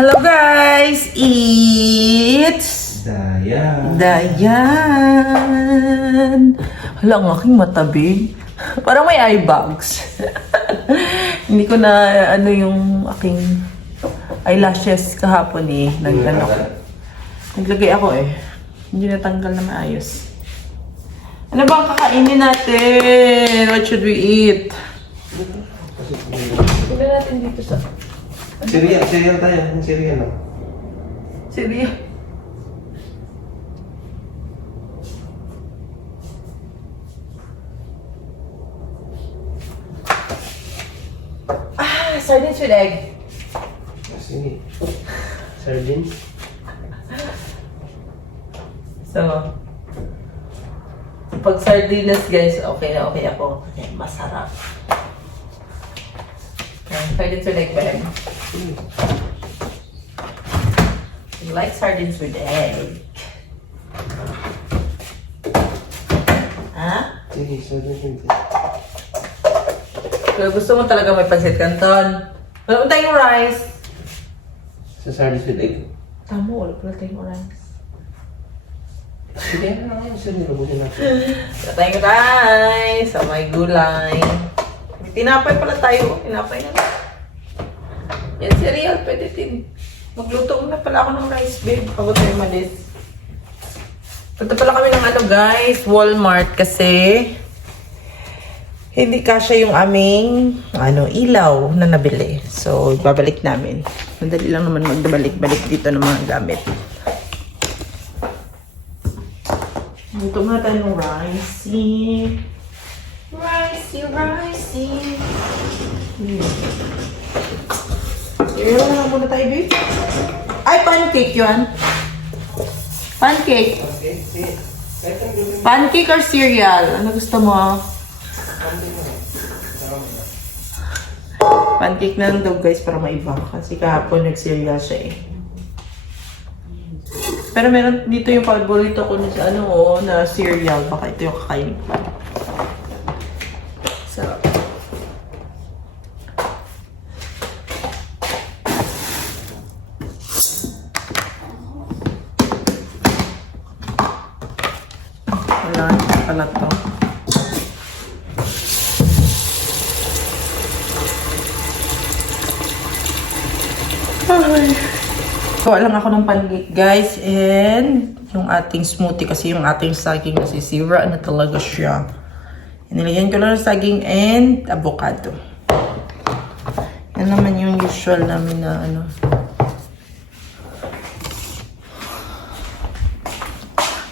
Hello guys! It's... Dayan! Hala, ang aking matabi. Parang may eye bags. Hindi ko na ano yung aking eyelashes kahapon eh. Naglagay ako eh. Hindi natanggal na maayos. Ano ba ang kakainin natin? What should we eat? Tignan natin dito sa... Cereal tayo. Ang cereal lang. Cereal. Sardines with egg. Sige. Sardines. So, pag sardinas guys, okay na okay ako. Kasi masarap. Sardines with egg ba yan? You like sardines with egg? Ha? Sige, sardines with egg. Kaya gusto mo talaga may pansit canton. Wala mo tayong rice. Sa sardines with egg? Tama, wala pala tayong rice. Sige na lang. Sige, rabutin natin. Wala tayong rice. Sa may gulay. May tinapay pala tayo. Tinapay na lang. Yan cereal, pwede din. Magluto na pala ako ng rice, babe. Bago tayo malis. Punta pala kami ng ano guys, Walmart kasi hindi kasya yung aming ilaw na nabili. So, babalik namin. Madali lang naman magbalik-balik dito ng mga gamit. Luto muna tayo ng ricey. Ricey. Cereal na lang muna tayo, babe. Ay, pancake yun. Pancake. Pancake or cereal? Ano gusto mo? Pancake na lang daw guys para maiba. Kasi kahapon nag-cereal siya eh. Pero meron dito yung paborito ko na na cereal. Baka ito yung kakainin ko. So. Wala pala to. Gawa lang ako ng pancake guys and yung ating smoothie kasi yung ating saging nasisira na talaga siya. Nilagyan ko lang ng saging and avocado. Yan naman yung usual namin na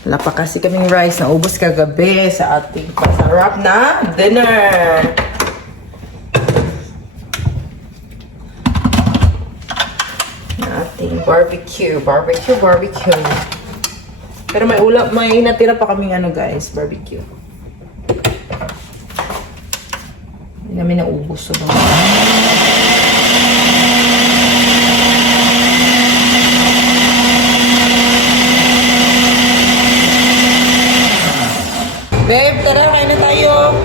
Wala pa kasi kaming rice na ubos kagabi sa ating masarap na dinner. Barbecue. Pero may natira pa kaming guys, barbecue. Hindi namin naubos. So, babe, tara, kain na tayo.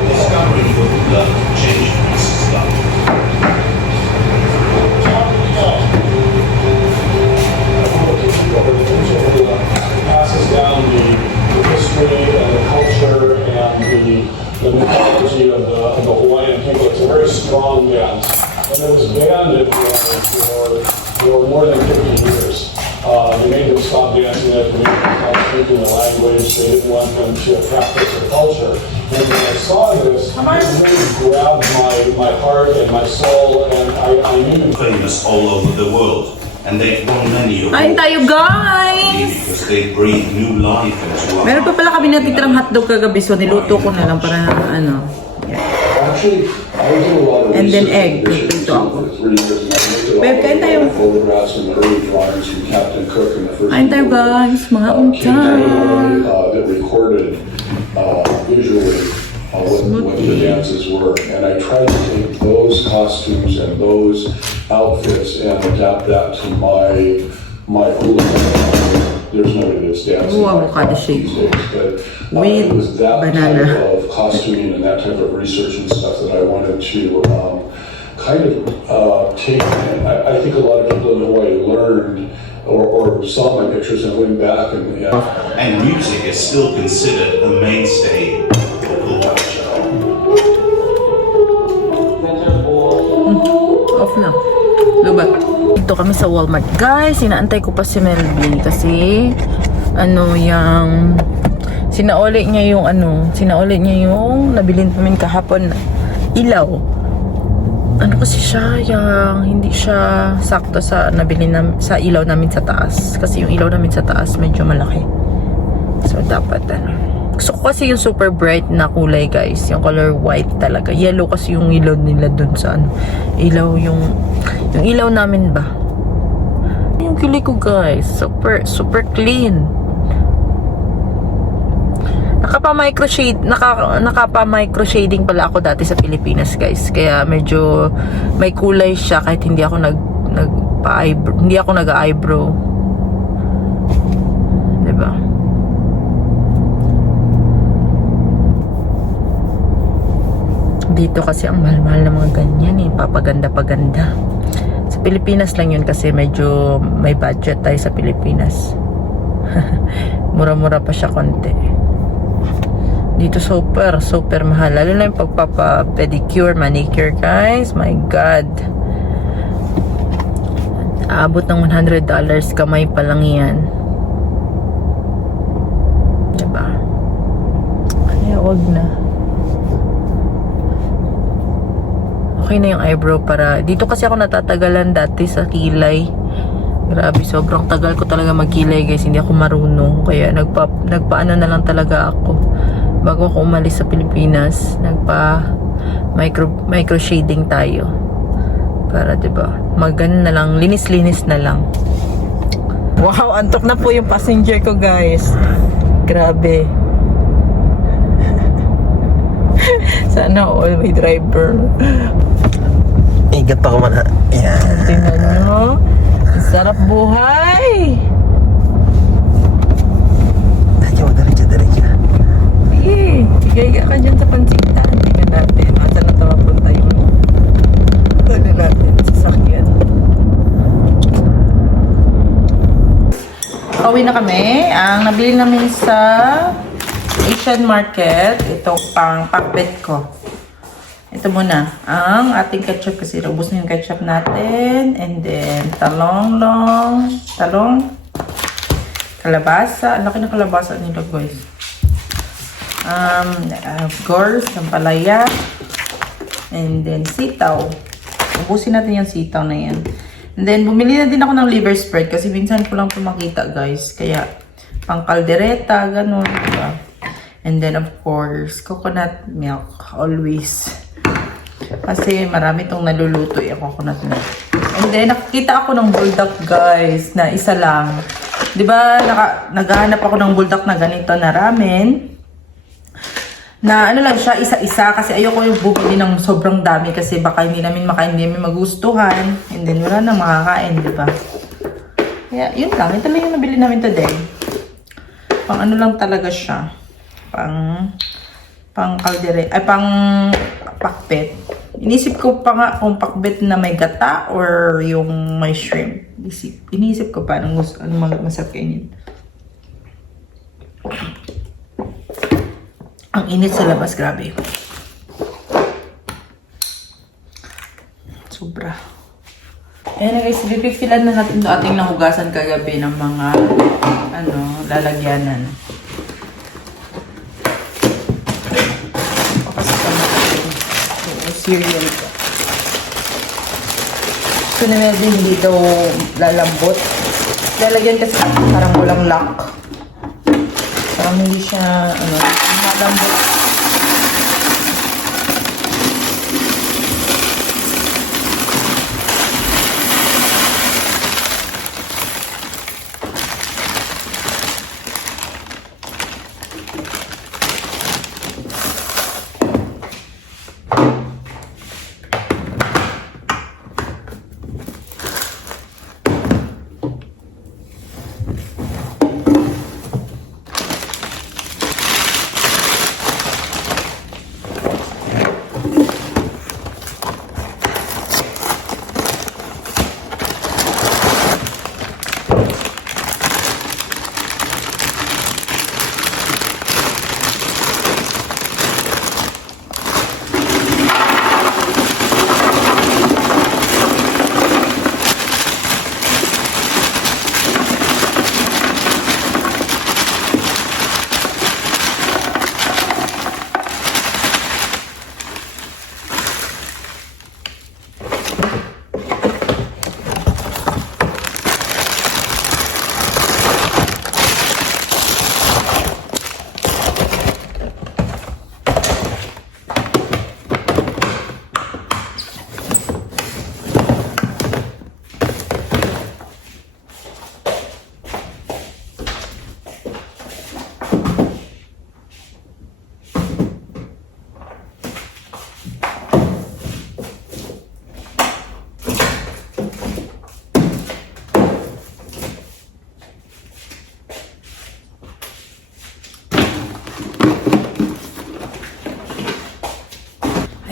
Passes down the history and the culture and the mythology of the Hawaiian people. It's a very strong band. And it was banned in Hawaii for more than 50 years. They made them stop dancing it, they made them stop speaking the language, they didn't want them to practice their culture. And when I saw this, it really grabbed my heart and my soul, and I knew famous all over the world. And they've won many awards. Kain tayo guys! Because they breathe new life into our Meron pa pala kami natitirang hotdog kagabi, so niluto ko na lang para Yeah. Actually, I was doing a lot of And then egg. research on Bishop Ito. for 3 years, and I looked at Babe, kain tayo. all the photographs and the early drawings from Captain Cook and the first Kain tayo guys, mga unta. that recorded visually what the dances were. And I tried to take those costumes and those outfits and adapt that to my hula. There's nobody that's dancing Ooh, like avocado that shake. these days, but With it was that banana. type of costuming and that type of research and stuff that I wanted to kind of taken, I think a lot of people in Hawaii learned or saw my pictures and went back and And music is still considered a mainstay of local culture. Off na. Lubat. Dito kami sa Walmart. Guys, inaantay ko pa si Melvin kasi yung sinauli niya yung nabilin namin kahapon na ilaw. Ano kasi siya, hindi siya sakto sa nabili sa ilaw namin sa taas. Kasi yung ilaw namin sa taas medyo malaki. So dapat gusto ko kasi yung super bright na kulay, guys. Yung color white talaga. Yellow kasi yung ilaw nila dun sa ilaw yung ilaw namin ba. Yung kilig ko, guys. Super clean. Nakapa-micro-shading pala ako dati sa Pilipinas, guys. Kaya medyo may kulay siya kahit hindi ako nag-eyebrow. Diba? Dito kasi ang mahal-mahal na mga ganyan eh. Papaganda-paganda. Sa Pilipinas lang yun kasi medyo may budget tayo sa Pilipinas. Mura-mura pa siya konti. Dito super mahal. Lalo na yung pagpapa-pedicure, manicure, guys. My God. Aabot ng $100. Kamay pa lang yan. Diba? Kaya wag na. Okay na yung eyebrow para... Dito kasi ako natatagalan dati sa kilay. Grabe, sobrang tagal ko talaga magkilay, guys. Hindi ako marunong. Kaya nagpaano na lang talaga ako. Bago ako umalis sa Pilipinas, micro shading tayo. Para 'di ba? Maganda na lang, linis-linis na lang. Wow, antok na po yung passenger ko, guys. Grabe. Sana all may driver. Igat pa ko man ha. Yan. Tingnan nyo. Sarap buhay. Diretso. Sige, igay ka dyan sa pansintan. Tingnan natin. Masa na ito mapunta yung natin sasakyan. Pauwi na kami. Ang nabili namin sa Asian Market, ito pang pakbet ko. Ito muna, ang ating ketchup kasi ubos na yung ketchup natin. And then, talong, kalabasa. Ang laki ng kalabasa nila, guys. Of course, sampalaya. And then, sitaw. Ubusin natin yung sitaw na yan. And then, bumili na din ako ng liver spread kasi minsan ko lang ito makita, guys. Kaya, pang kaldereta, ganun. Diba? And then, of course, coconut milk. Always. Kasi marami itong naluluto yung coconut milk. And then, nakakita ako ng bulldog, guys, na isa lang. Diba, naghahanap ako ng bulldog na ganito na ramen. Na ano lang siya, isa-isa. Kasi ayoko yung bumili ng sobrang dami. Kasi baka hindi namin makain, hindi namin magustuhan. And then, wala na makakain, diba? Kaya, yun lang. Ito lang yung nabili namin today. Pang ano lang talaga siya. Pang kaldere, ay pang pakbet. Inisip ko pa nga kung pakbet na may gata or yung may shrimp. Inisip ko pa anong masarap kainin. Ang init sa labas, grabe. Sobra. Ayan na, guys, pipilan na natin ito ating nahugasan kagabi ng mga lalagyanan. Cereal ko. So, na din dito lalambot. Lalagyan kasi parang walang lock. Parang hindi siya, malambot.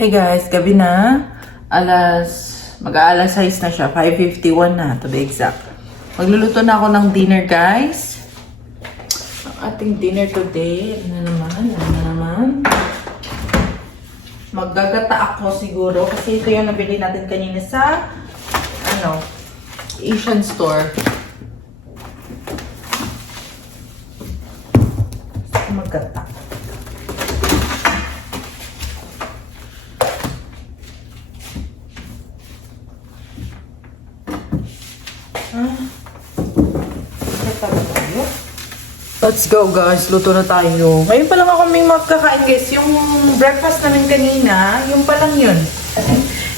Hey guys, gabi na. Mag-aalas 6 na siya. 5:51 na, to be exact. Magluluto na ako ng dinner, guys. Ang ating dinner today, ano naman. Maggagata ako siguro kasi ito yung nabili natin kanina sa, Asian store. Maggata. Let's go guys, luto na tayo. Ngayon pa lang ako may magkakain guys. Yung breakfast namin kanina, yung pa lang yun.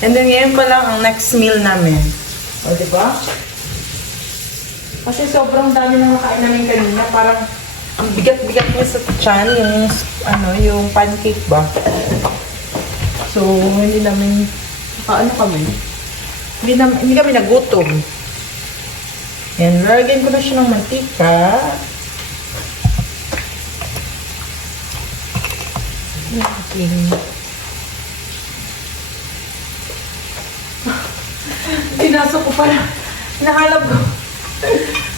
And then ngayon pa lang ang next meal namin. O, diba? Kasi sobrang dami na nakain namin kanina. Parang ang bigat-bigat niya sa tiyan, yung pancake ba? So, hindi namin, hindi kami nagutom. Yan, lagyan ko na siya ng mantika. Okay. Pinasok ko pala.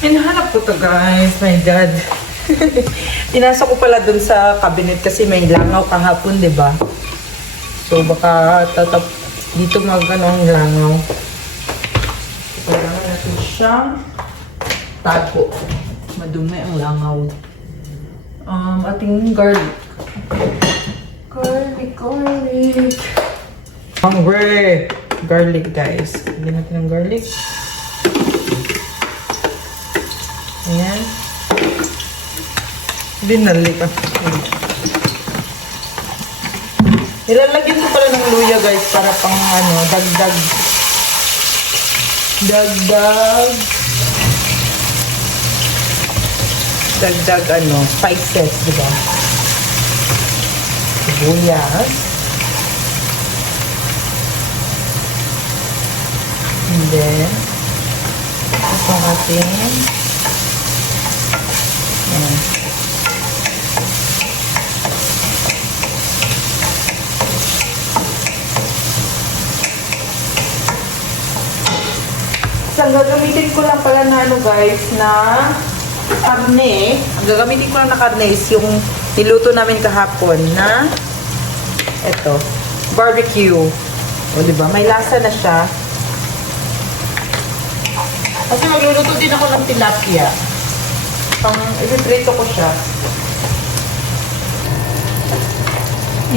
Hinahanap ko to guys. My God. Pinasok ko pala dun sa cabinet kasi may langaw kahapon, di ba? So baka dito ang langaw. Kailangan natin siyang tago. Madumi ang langaw. Ating garlic. Garlic. Hungry. Garlic, guys. Lagyan natin ng garlic. Ayan. Binalik. Nilalagyan ko pala ng luya, guys, para pang dagdag. Dagdag, spices, diba? Sibuyas. And then, ito ating ang gagamitin ko lang pala na guys, na karne. Ang gagamitin ko lang na karne is yung niluto namin kahapon na barbecue. O, diba? May lasa na siya. Kasi magluluto din ako ng tilapia. I-prito ko siya.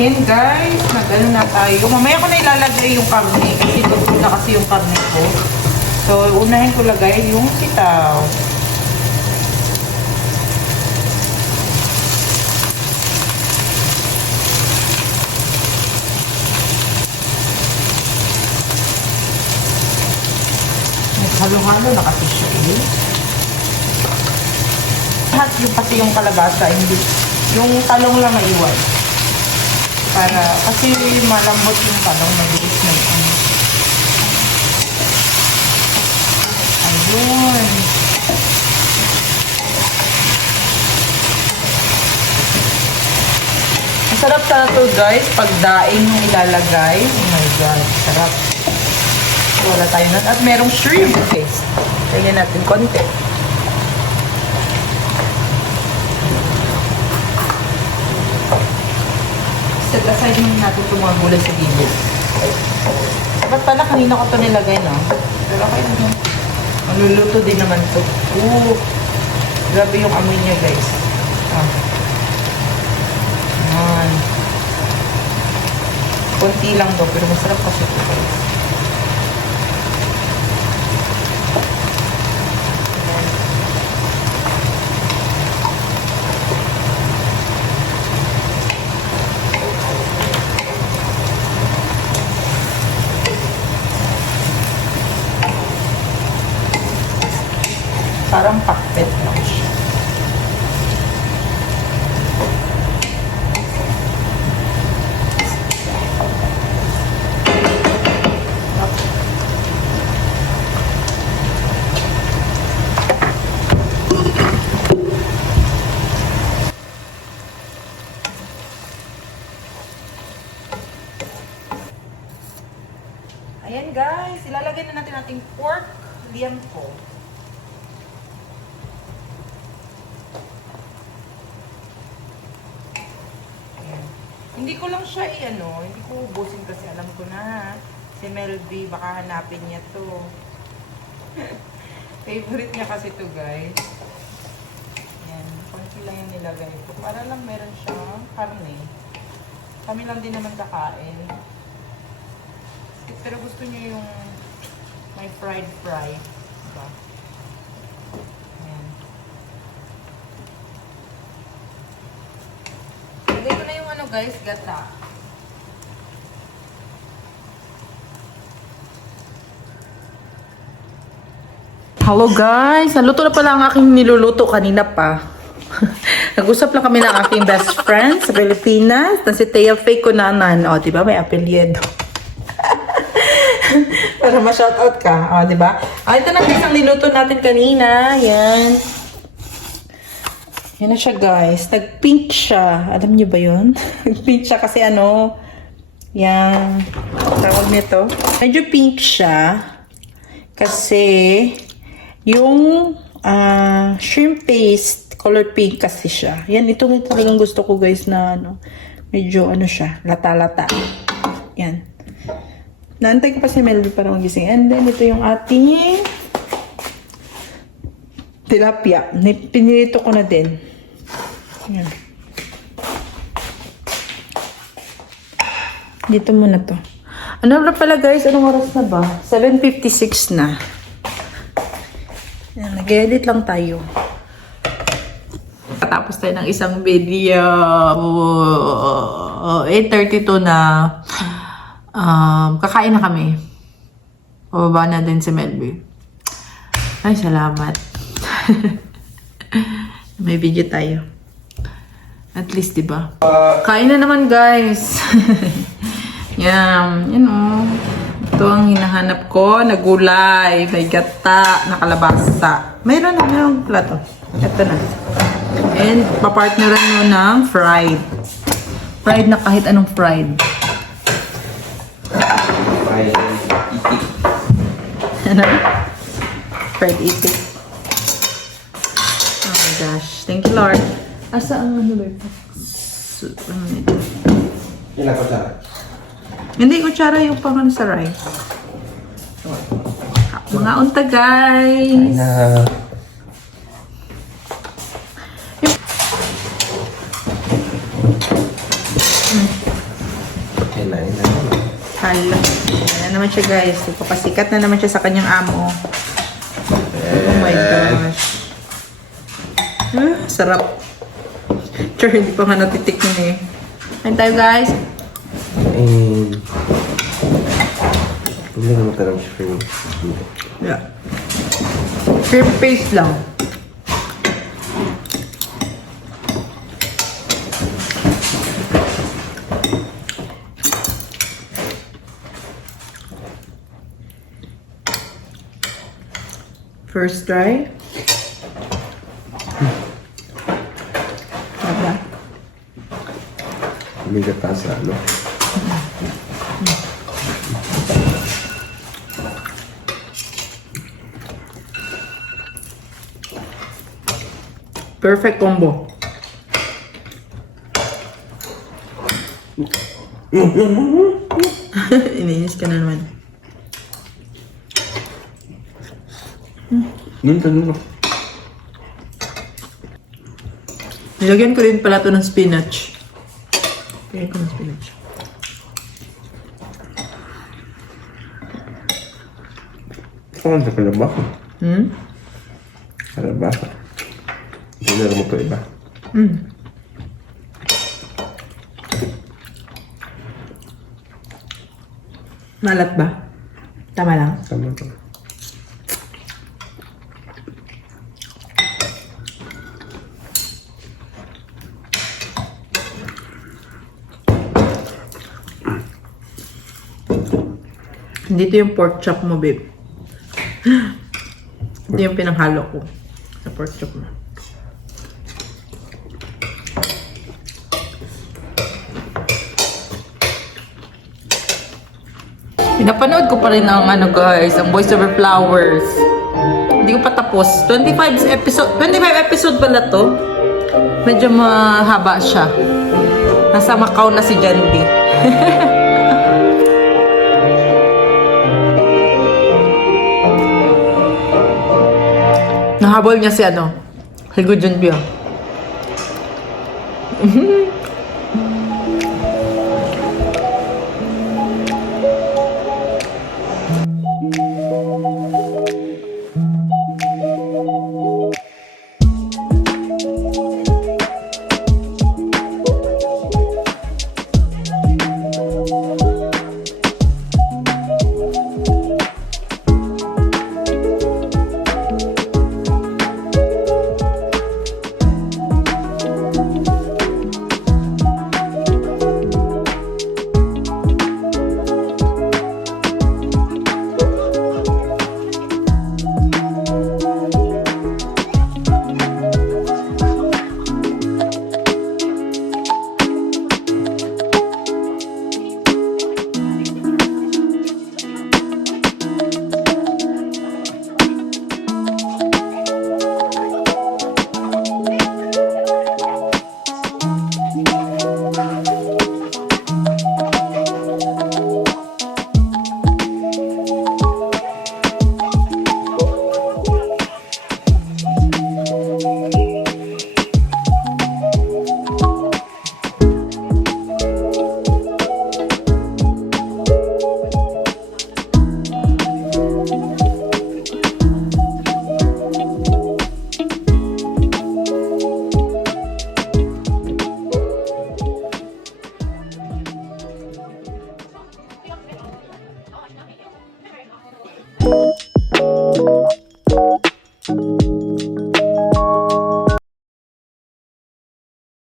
Yan guys, na tayo. Mamaya ko na ilalagay yung karne. Kasi ito na kasi yung karne ko. So, unahin ko lagay yung sitaw. Halo-halo na kasi siya eh. Lahat yung kasi yung kalabasa, hindi. Yung talong lang maiwan. Kasi malambot yung talong, mabilis na yun. Ayun. Masarap sana to guys, pag daing yung ilalagay. Oh my God, sarap. Wala tayo na. At merong shrimp paste. Tingnan natin konti. Set aside naman natin itong mga gulay sa gilid. Dapat pala kanina ko ito nilagay, no? Pero okay naman. Maluluto din naman ito. Grabe yung amoy niya, guys. Ayan. Konti lang to, pero masarap kasi ito, guys. Parang pakpet lang siya. Ayan guys, ilalagay na natin ating pork liempo. Ayan. Hindi ko lang siya hindi ko ubusin kasi alam ko na si Melby, baka hanapin niya to. Favorite niya kasi to guys. Ayan, konti lang yung nilagay ko. Para lang meron siyang karne. Kami lang din naman kakain. Pero gusto niyo yung may fried fry. Diba? Ayan. Lagay ko na yung guys, gata. Hello guys! Naluto na pala ang aking niluluto kanina pa. Nag-usap lang kami ng aking best friend sa Pilipinas na si Thea Faye Cunanan. O, diba? May apelyido. Para ma-shoutout ka. O, diba? Ito na guys ang niluto natin kanina. Yan. Yan na siya guys. Nag-pink siya. Alam niyo ba yun? Nag-pink siya kasi yan. Tawag nito. Medyo pink siya. Kasi yung shrimp paste, color pink kasi siya. Yan, ito talagang gusto ko guys na medyo siya, lata-lata. Yan. Naantay ko pa si Melody para magising. And then, ito yung ating tilapia. Pinilito ko na din. Yan. Dito muna to. Ano na pala guys? Anong oras na ba? 7:56 na. Yan, nag-edit lang tayo. Tapos tayo ng isang video. 8:32 na. Kakain na kami. Pababa na din si Melby. Ay, salamat. May video tayo. At least, diba? Kain na naman, guys. Yan. Ito ang hinahanap ko na gulay. May gata, nakalabasa. Mayroong plato. Ito na. And, papartneran nyo ng fried. Fried na kahit anong fried. Fried itik. Ano? Fried itik. Oh my gosh. Thank you, Lord. Asa ang ba ito? Ito? Ilan ko sa? Hindi, kutsara yung pang sa rice. Mga unta, guys. Na. Hala. Ayan naman siya, guys. Papasikat na naman siya sa kanyang amo. Oh my gosh. Sarap. Sure, hindi pa nga natitikman eh. Kain tayo, guys. And hindi naman talagang shrimp. Yeah. Shrimp paste lang. First try. Diba? Hindi ka tasa, no? Perfect combo. Ininis ka na naman. Ganun. Nilagyan ko rin pala ito ng spinach. Lagyan ko ng spinach. Saan sa kalabasa? Hmm? Kalabasa. Dinero mo to iba. Hmm. Malat ba? Tama lang. Tama to. Dito yung pork chop mo, babe. Ito yung pinanghalo ko sa pork chop mo. Pinapanood ko pa rin ang ano guys, ang Voice Over Flowers. Hindi ko pa tapos. 25 episode pala to. Medyo mahaba siya. Nasa Macau na si Jandy. Nahabol niya si ano, si Gu Junbyo.